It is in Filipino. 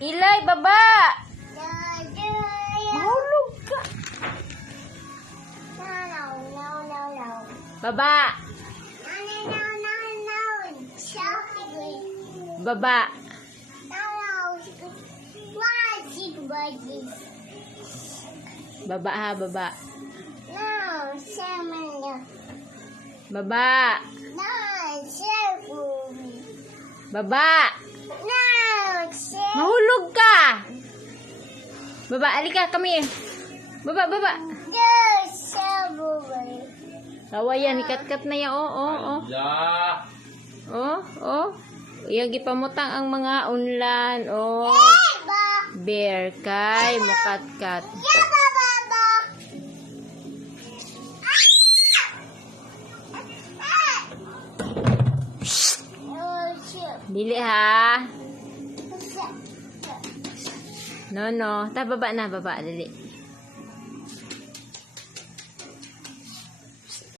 Ilay, baba! Mahulog ka. Baba! Baba! Baba ha, baba. Baba! Baba! Mahulog ka! Baba, alika kami. Baba, baba. Tawa yan, ikat-kat na yan. Iyang ipamutang ang mga unlan. Bear kay mukat-kat. Dili ha. No. Ta baba na, baba dali.